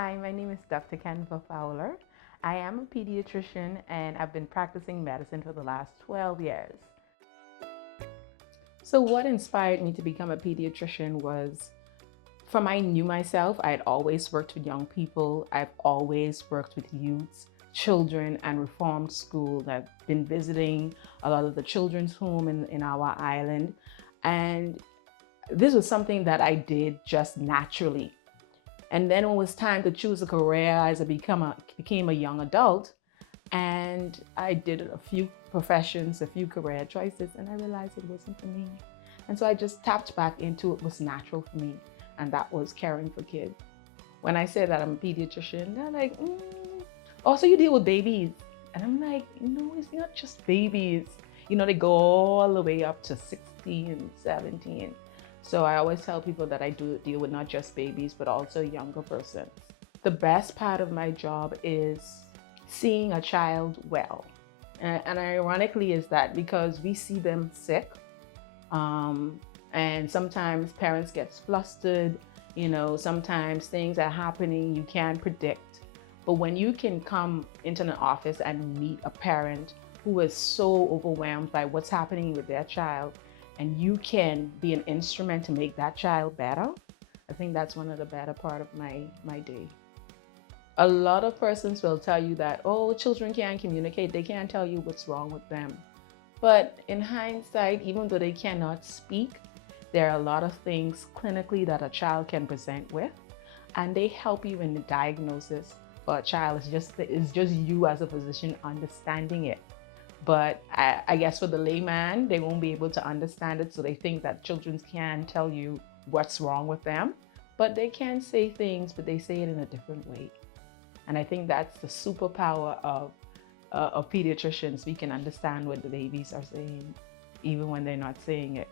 Hi, my name is Dr. Kenva Fowler. I am a pediatrician and I've been practicing medicine for the last 12 years. So, what inspired me to become a pediatrician was from I knew myself, I had always worked with young people, I've always worked with youths, children, and reformed schools. I've been visiting a lot of the children's home in our island, and this was something that I did just naturally. And then when it was time to choose a career as I became a young adult, and I did a few professions, a few career choices, and I realized it wasn't for me. And so I just tapped back into what was natural for me, and that was caring for kids. When I say that I'm a pediatrician, they're like, oh, so you deal with babies. And I'm like, no, it's not just babies. They go all the way up to 16, 17. So I always tell people that I do deal with not just babies, but also younger persons. The best part of my job is seeing a child well. And ironically is that because we see them sick, and sometimes parents get flustered, sometimes things are happening you can't predict. But when you can come into an office and meet a parent who is so overwhelmed by what's happening with their child, and you can be an instrument to make that child better, I think that's one of the better part of my day. A lot of persons will tell you that, oh, children can't communicate, they can't tell you what's wrong with them. But in hindsight, even though they cannot speak, there are a lot of things clinically that a child can present with, and they help you in the diagnosis for a child. It's just you as a physician understanding it. But I guess for the layman, they won't be able to understand it, so they think that children can tell you what's wrong with them. But they can say things, but they say it in a different way. And I think that's the superpower of pediatricians. We can understand what the babies are saying, even when they're not saying it.